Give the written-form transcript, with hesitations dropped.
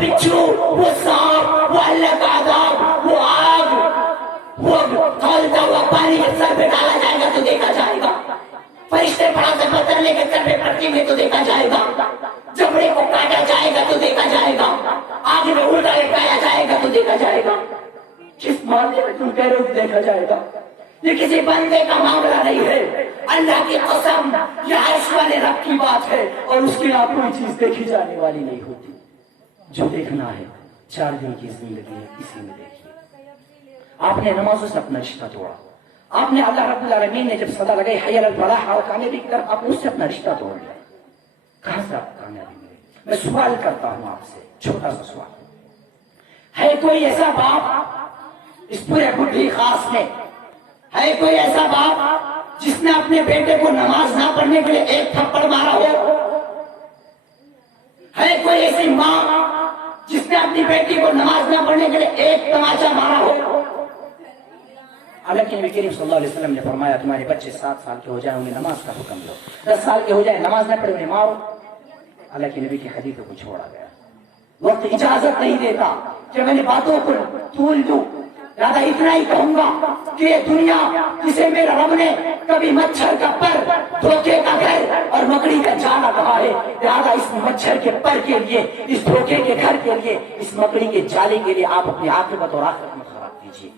بچھو، وہ سانپ، وہ اللہ کا عذاب، وہ آگ، وہ کھولتا ہوا پانی کے سر پہ ڈالا جائے گا تو دیکھا جائے گا، فرشتے پڑا سے پتھر لے کے سر پہ پڑتی گے تو دیکھا جائے گا، چمڑے کو کاٹا جائے گا تو دیکھا جائے گا، آگ میں الٹا لٹایا جائے گا تو دیکھا جائے گا. جس معاملے میں تم کہہ رہے ہو دیکھا جائے گا، یہ کسی بندے کا معاملہ نہیں ہے، اللہ کی قسم یہ عرش والے رب کی بات ہے، اور اس کی آپ کوئی چیز دیکھی جانے والی نہیں ہوتی. جو دیکھنا ہے 4 دن کی زندگی ہے، اسی میں دیکھیے. آپ نے نمازوں سے اپنا رشتہ توڑا، آپ نے اللہ رب العالمین نے جب صدا لگائی حی علی الفلاح اور کامیابی کی طرف، آپ نے اس سے اپنا رشتہ توڑ لیا. کہاں سے آپ کامیابی ملے؟ میں سوال کرتا ہوں آپ سے، چھوٹا سا سوال. ہے کوئی ایسا باپ اس پورے بڈھی خاص میں، ہے کوئی ایسا باپ جس نے اپنے بیٹے کو نماز نہ پڑھنے کے لیے ایک تھپڑ مارا ہو؟ ہے کوئی ایسی ماں جس نے اپنی بیٹی کو نماز نہ پڑھنے کے لیے ایک تماچا مارا ہو؟ اللہ کے نبی کریم صلی اللہ علیہ وسلم نے فرمایا تمہارے بچے 7 سال کے ہو جائیں انہیں نماز کا حکم دو، 10 سال کے ہو جائے نماز نہ پڑھے انہیں مارو. اللہ کے نبی کی حدیثوں کو چھوڑا گیا. وقت اجازت نہیں دیتا کہ میں نے باتوں کو طول دوں، لہذا اتنا ہی کہوں گا کہ یہ دنیا جسے میرے رب نے کبھی مچھر کا پر، دھوکے کا گھر اور مکڑی کا جالا کہا ہے، لہذا اس مچھر کے پر کے لیے، اس دھوکے کے گھر کے لیے، اس مکڑی کے جالے کے لیے آپ اپنی عاقبت اور آخرت میں خراب کیجیے.